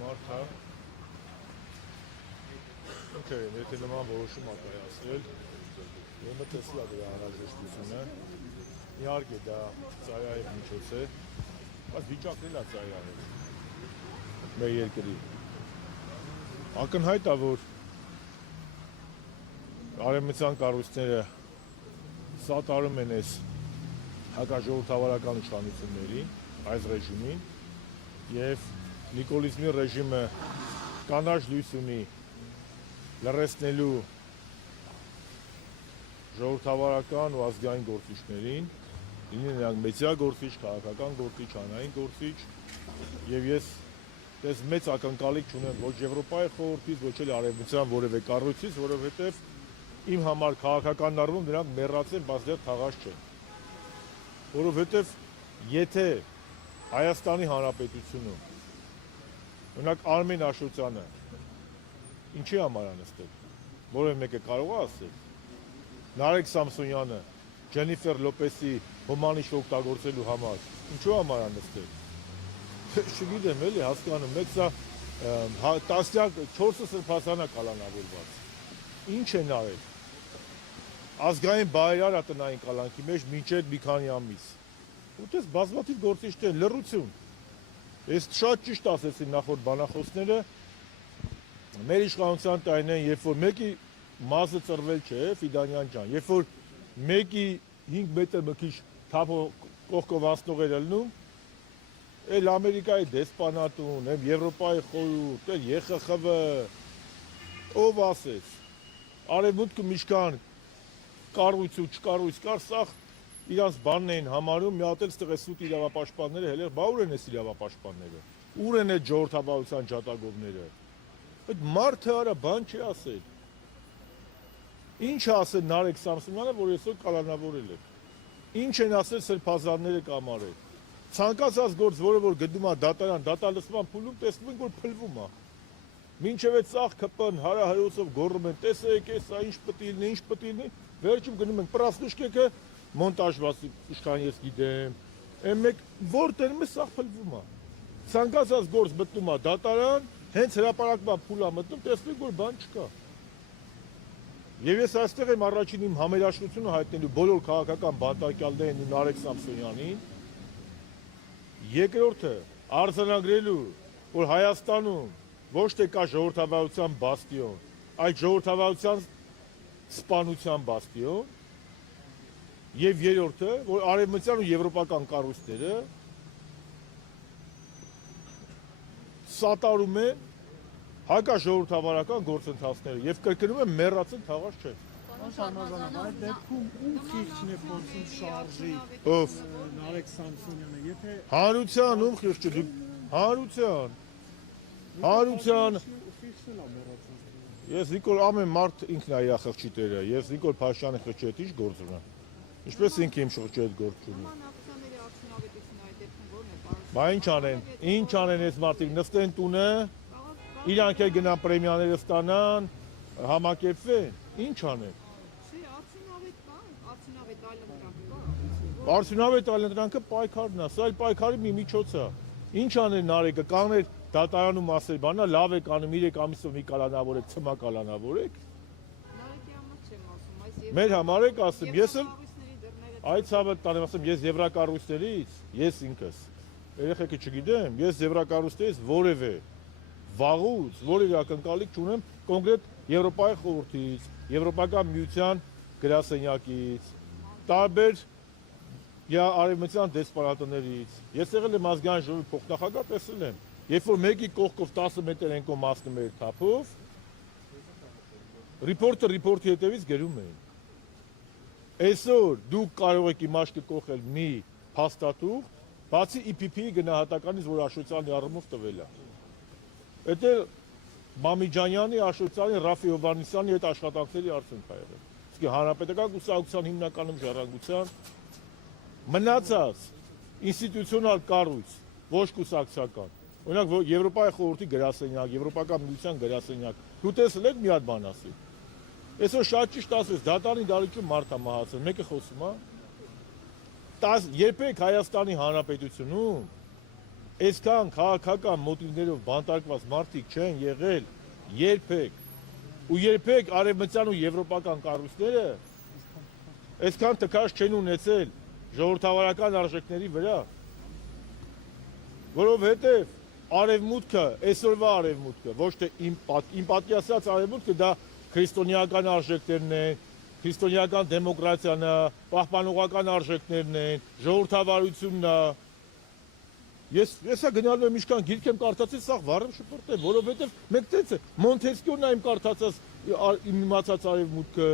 Martha Okay, եթե նման որոշում ա կայացրել, ուրեմն տեսել ա դրա անհրաժեշտությունը։ Իհարկե դա ծայրահեղ միջոց է, բայց վիճակն էլ ա ծայրահեղ մեր երկրի։ Ակնհայտ ա, որ արևմտյան կառույցները սատարում են այս հակաժողովրդավարական իշխանություններին, այս ռեժիմին, եւ նիկոլիզմի ռեժիմը կանաչ լույս ունի լրացնելու ժողովրդավարական ու ազգային գործիչներին, լինի նրանք մեդիա գործիչ, քաղաքական գործիչ, հանրային գործիչ, եւ ես դες մեծ ակնկալիք չունեմ ոչ Եվրոպայի խորհրդից, ոչ էլ արևմտյան որևէ կառույցից, որովհետեւ իմ համար քաղաքական առումով նրանք մեռած են, բայց դեռ թաղած չեն։ Որովհետեւ եթե Հայաստանի Հանրապետությունը օրինակ Արմեն Աշոտյանը ինչի համար անստել, որևէ մեկը կարող է ասել, Նարեկ Սամսոնյանը Ջենիֆեր Լոպեսի հոմանիշ օգտագործելու համար ինչու համար անստել, չգիտեմ էլի հասկանում, մեկ սա տասնյակ 4 սրբազան է կալանավորված, ինչ են արել, ազգային բայրար տնային կալանքի մեջ մինչև մի քանի ամիս, ուտես բազմաթիվ գործիչներ լռություն, ես շատ ճիշտ ասեցին նախորդ բանախոսները, մեր իշխանության տարին են, երբ որ մեկի մասը ծրվել չէ, Ֆիդանյան ջան, երբ որ մեկի 5 մետր մի քիչ կողքով անցնող էր ելնում, էլ Ամերիկայի դեսպանատուն, էլ Եվրոպայի խորհուրդ, էլ ԵԽԽՎ, ով ասեց, արևմուտքը միշքան կառույց ու չկառույց կար, սա իրանց բանն էին համարում, մի հատ էլ ստեղ է սուտ իրավապաշտպանները, հենց բա ուր են այս իրավապաշտպանները, ուր են այդ ժողովրդավարության ջատագովները, այդ մարդը արա բան չի ասել, ինչ է ասել Նարեկ Սամսոնյանը, որ այսօր կալանավորել է, ինչ են ասել սրբազանները կամարել, ցանկացած գործ, որը որ գտնում է դատարան, դատալսման փուլում տեսնում ենք, որ փլվում է, մինչև այդ սաղ ԿՊ-ն հարահրոսով գոռում են, տեսեք, սա ինչ պետք է լինի, ինչ պետք է լինի, վերջում գնում ենք պրասնուշկեքը մոնտաժված իշխան ես գիտեմ, այն մեկ որ տերում է սաղ փլվում է, ցանկացած գործ մտնում է դատարան, հենց հրապարակման փուլ է մտնում, տեսնում ենք, որ բան չկա։ Եվ ես այստեղ եմ առաջին իմ համերաշխությունը հայտնելու բոլոր քաղաքական բանտարկյալներին ու Նարեկ Սամսոնյանին, երկրորդը արձանագրելու, որ Հայաստանում ոչ թե կա ժողովրդավարության բաստիոն, այլ ժողովրդավարության սպանության բաստիոն, եւ երրորդը, որ արևմտյան ու եվրոպական կառույցները սատարում են հակաժողովրդավարական գործընթացները եւ կրկնում եմ մեռած են թաղած չեն։ Համազանում այդ դեպքում ում խիղճն է փորձում շարժի ով Նարեկ Սամսոնյանը, եթե հանրության ում խիղճը դու հանրության խիղճն է մեռածը։ Ես Նիկոլ ամեն մարդ ինքն է իր խղճի տերը, ես Նիկոլ Փաշյանը խղճի հետ ինչ գործ ունեմ։ Ինչպես ինքը իմ խղճի հետ գործ ունի։ Բա ինչ անեն այս մարդիկ, նստեն տունը, իրանք էլ գնան պրեմիաները ստանան, համակերպվեն, ինչ անեն։ Արդյունավետ այլընտրանքը պայքարն է, սա էլ պայքարի մի միջոց է։ Ինչ անել Նարեկը, կաներ դատարանում ասել, բանա լավ եք անում 3 ամիսով մի կալանավորեք, ցմա կալանավորեք։ Մեր համար եք ասում, ես էլ այդ ցավը տանեմ ասեմ, ես եվրակառույցներից, ես ինքս, երեխեքը չգիտեմ, ես եվրակառույցներից որևէ վաղուց, որևէ ակնկալիք չունեմ կոնկրետ Եվրոպայի խորհրդից, Եվրոպական միության գրասենյակից, տարբեր արևմտյան դեսպանատներից, ես եղել եմ ազգային ժողովի փոխնախագահ, տեսել եմ, երբ որ մեկի կողքով 10 մետր ենքով մասնում էր թափով, ռիպորտի հետևից գերում էին։ Այսօր դուք կարող եք իմաստը կողել մի փաստաթուղթ, բացի IPP-ի գնահատականից, որ Աշոտյանի առումով տվել է։ Դա Մամիջանյանի, Աշոտյանի, Ռաֆի Հովհաննիսյանի հետ աշխատանքների արդյունք է եղել։ Իսկ հանրապետական կուսակցության հիմնականում ժառանգության մնացած ինստիտուցիոնալ կառույց, ոչ կուսակցական, օրինակ Եվրոպայի խորհրդի գրասենյակ, Եվրոպական միության գրասենյակ, դու տեսել եք մի հատ բան ասել։ Այսօր շատ ճիշտ ասես, դատարանի դարիճում մարդ է մահացել, մեկը խոսում է։ Երբեք Հայաստանի Հանրապետությունում Այսքան քաղաքական մոտիվներով բանտարկված մարդիկ չեն եղել երբեք։ Ու երբեք արևմտյան ու եվրոպական կառույցները այսքան տկար չեն ունեցել ժողովրդավարական արժեքների վրա, որովհետև արևմուտքը, այսօրվա արևմուտքը, ոչ թե իմ պատկերացած արևմուտքը դա քրիստոնեական արժեքներն են, քրիստոնեական դեմոկրատիան է, պահպանողական արժեքներն են, ժողովրդավարությունն է։ Ես գնալու եմ իշքան գիրք եմ կարդացել, սաղ վառեմ շպրտեմ, որովհետև մենք տենց է, Մոնտեսկյոն եմ կարդացած իմ իմացած արևմուտքը,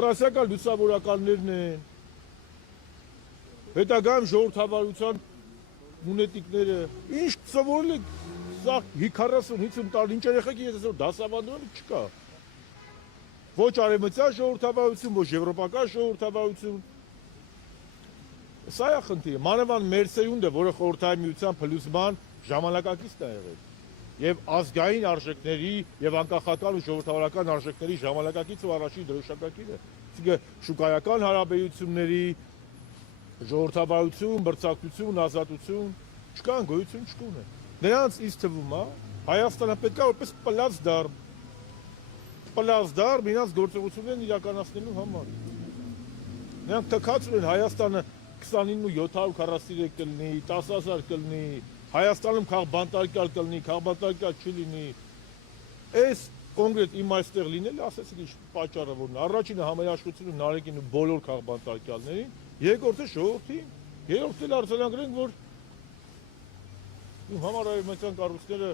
ֆրանսիական լուսավորականներն են, հետագայում ժողովրդավարության մունետիկները, ինչ սովորել եք, սաղ 40-50 տարի, ինչ երեխեք ես այսօր դասավանդում չկա։ Ոչ արևմտյան ժողովրդավարություն, ոչ եվրոպական ժողովրդավարություն։ Սա է խնդիրը, մանավանդ մեր սերունդը, որը խորհրդային միության փլուզման ժամանակակիցն է եղել, եւ ազգային արժեքների եւ անկախական ու ժողովրդավարական արժեքների ժամանակակից ու առաջին դրոշակակիրը, այսինքն շուկայական հարաբերությունների, ժողովրդավարություն, բրցակցություն, ազատություն, չկան, գոյություն չկունեն։ Նրանց ինձ թվում է, Հայաստանը պետք է որպես պլաց դառ իրենց գործողություններն իրականացնելու համար։ Նրանք թքած ունեն Հայաստանը 29,743 կլինի, 10,000 կլինի, Հայաստանում քաղբանտարկյալ կլինի, քաղբանտարկյալ չի լինի։ Այս կոնկրետ իմ այստեղ լինելը, ասեցիք ինչ պատճառը որն է։ Առաջինը համերաշխությունը Նարեկին ու բոլոր քաղբանտարկյալներին, երկրորդը ժողովրդին, երրորդը արձանագրենք, որ իմ համար արևմտյան կառույցները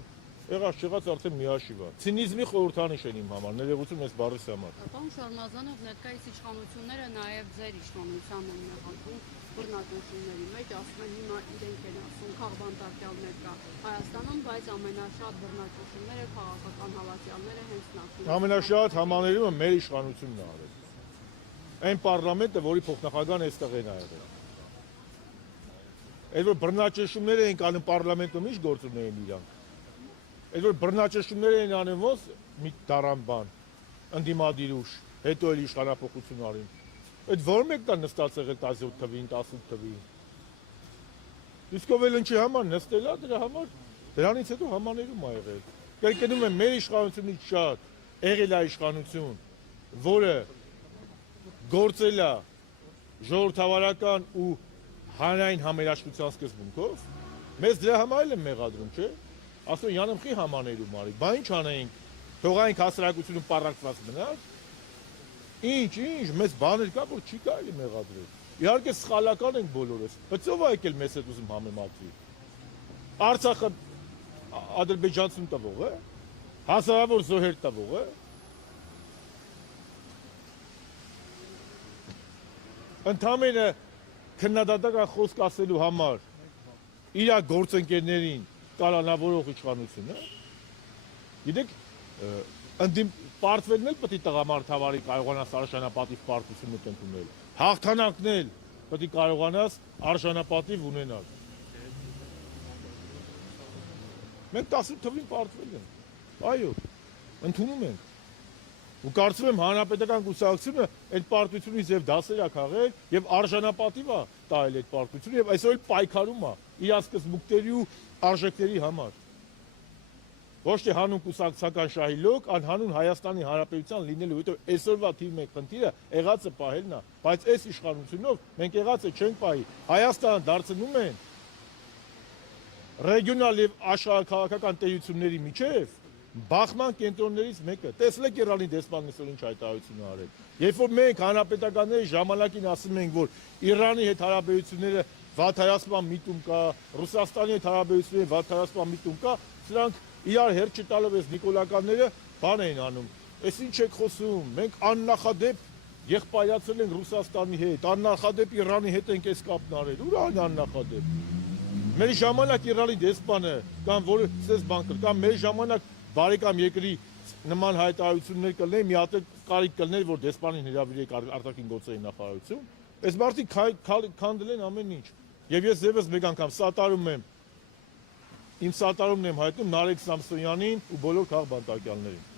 եղած չեղած արդեն միաշիվ է։ Ցինիզմի խորհրդանիշ են իմ համար, ներողություն այս բառի համար։ Պարոն Շարմազանով, ներկայիս իշխանությունները նաև ձեր իշխանության են մեղադրում բռնաճնշումների մեջ, ասում են հիմա իրենք են ասում քաղբանտարկյալներ կա Հայաստանում, բայց ամենաշատ բռնաճնշումները քաղաքական հավատյալները հենց նախին։ Ամենաշատ համաներումը մեր իշխանությունն է արել։ Այն պարլամենտը, որի փոխնախագահն այստեղ են եղել։ Այդ որ բռնաճնշումներ են անում պարլամենտում, ինչ գործ ունեն իրանք։ Այդ որ բռնաճնշումներ են անում ոնց մի դարան բան, ընդդիմադիր ուժ, հետո էլ իշխանապողություն արին։ Այդ որ մեկն է նստած եղել 17 թվին, 18 թվին։ Իսկ ով էլ ինչի համար նստել է դրա համար, դրանից հետո համաներում ա եղել։ Կրկնում եմ, մեր իշխանությունից շատ եղել է իշխանություն, որը գործել է ժողովրդավարական ու հանրային համերաշխության սկզբունքով, մեզ դրա համար էլ են մեղադրում, չէ՞։ Ասում յանեմ խի համաներում արի, բա ինչ անենք, թողայինք հասարակությունում պառակտված մնալ, ինչ, մեզ բաներ կա, որ չի կարելի մեղադրել, իհարկե սխալական ենք բոլորս, բայց ով է եկել մեզ հետ ուզում համեմատվի, Արցախը ադրբեջանցուն տվող է, հազարավոր զոհեր տվող է, ընդամենը քննադատական խոսք ասելու համար իր գործընկերներին կալանավորող իշխանությունը, գիտեք, պարտվելն էլ պետք է տղամարդավարի կարողանաս արժանապատիվ պարտություն ընդունել, հաղթանակն էլ պետք է կարողանաս արժանապատիվ ունենալ։ Մենք 18 թվին պարտվել ենք, այո, ընդունում ենք։ Ու կարծում եմ հանրապետական կուսակցությունը այդ պարտությունից եւ դասեր է քաղել եւ արժանապատիվ է տալ այդ պարտությունը եւ այսօր պայքարում է իր սկզբունքների ու արժեքների համար։ Ոչ թե հանուն կուսակցական շահիլոկ, անհանուն Հայաստանի Հանրապետության լինելու, հետո այսօրվա թիվ 1 խնդիրը եղածը պահելն է, բայց այս իշխանությունով մենք եղածը չենք պահի։ Հայաստանը դարձնում են ռեգիոնալ եւ աշխարհաքաղաքական տերությունների միջև բախման կենտրոններից մեկը։ Տեսնեք Իրանի դեսպանն այսօր ինչ հայտարարություն է արել։ Երբ որ մենք հանրապետականների ժամանակին ասում ենք, որ Իրանի հետ հարաբերությունները վատթարացման միտում կա, Ռուսաստանի հետ հարաբերությունների վատթարացման միտում կա, սրանք իրար հերթ չտալով այս նիկոլականները բան էին անում։ Այս ինչ եք խոսում, մենք աննախադեպ եղբայրացել ենք Ռուսաստանի հետ, աննախադեպ Իրանի հետ ենք այս կապն արել։ Ուր այն աննախադեպ։ Մեր ժամանակ Իրանի դեսպանը կամ որը ցես բան կր, կամ մեր ժամանակ բարեկամ երկրի նման հայտարարություններ կլներ, մի հատ կարիք կլներ, որ դեսպանին հրավիրեք արտաքին գործերի նախարարություն, այս մարդիկ քանդել են ամեն ինչ։ Եվ ես եւս մեկ անգամ սատարում եմ, իմ սատարումն եմ հայտնում Նարեկ Սամսոնյանին ու բոլոր քաղբանտարկյալներին։